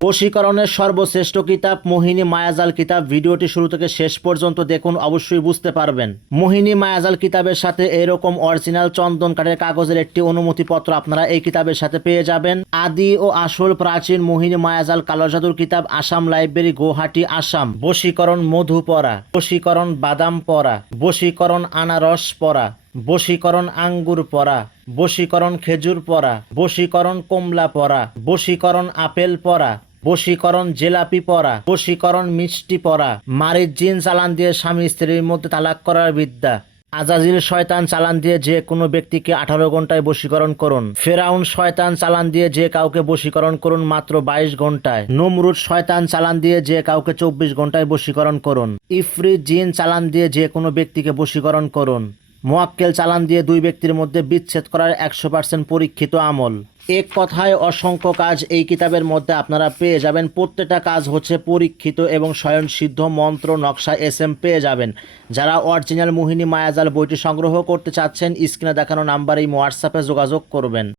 বশীকরণের সর্বশ্রেষ্ঠ কিতাব মোহিনী মায়াজাল কিতাব। ভিডিওটি শুরু থেকে শেষ পর্যন্ত দেখুন, অবশ্যই বুঝতে পারবেন। মোহিনী মায়াজাল কিতাবের সাথে এরকম অরিজিনাল চন্দন কাঠের কাগজের একটি অনুমতিপত্র আপনারা এই কিতাবের সাথে পেয়ে যাবেন। আদি ও আসল প্রাচীন মোহিনী মায়াজাল কালো জাদুর কিতাব, আসাম লাইব্রেরি, গুয়াহাটি, আসাম। বশীকরণ মধু পড়া, বশীকরণ বাদাম পড়া, বশীকরণ আনারস পড়া, বশীকরণ আঙ্গুর পড়া, বশীকরণ খেজুর পড়া, বশীকরণ কমলা পড়া, বশীকরণ আপেল পড়া, বশীকরণ জেলাপি পড়া, বশীকরণ মিষ্টি পড়া, মারিচ জিন চালান দিয়ে স্বামী স্ত্রীর মধ্যে তালাক করার বিদ্যা, আজাজিল শয়তান চালান দিয়ে যে কোনো ব্যক্তিকে 18 ঘন্টায় বশীকরণ করুন, ফেরাউন শয়তান চালান দিয়ে যে কাউকে বশীকরণ করুন মাত্র 22 ঘন্টায়, নমরুদ শয়তান চালান দিয়ে যে কাউকে 24 ঘন্টায় বশীকরণ করুন, ইফরিত জিন চালান দিয়ে যে কোনো ব্যক্তিকে বশীকরণ করুন, মোয়াক্কেল চালান দিয়ে 2 ব্যক্তির মধ্যে বিচ্ছেদ করার 100% পরীক্ষিত আমল। এক কথায় অসংখ্য কাজ এই কিতাবের মধ্যে আপনারা পেয়ে যাবেন। প্রত্যেকটা কাজ হচ্ছে পরীক্ষিত এবং স্বয়ংসিদ্ধ, মন্ত্র নকশা এসএম পেয়ে যাবেন। যারা অরিজিনাল মোহিনী মায়াজাল বইটি সংগ্রহ করতে চাচ্ছেন, স্ক্রিনে দেখানো নাম্বারে হোয়াটসঅ্যাপে যোগাযোগ করবেন।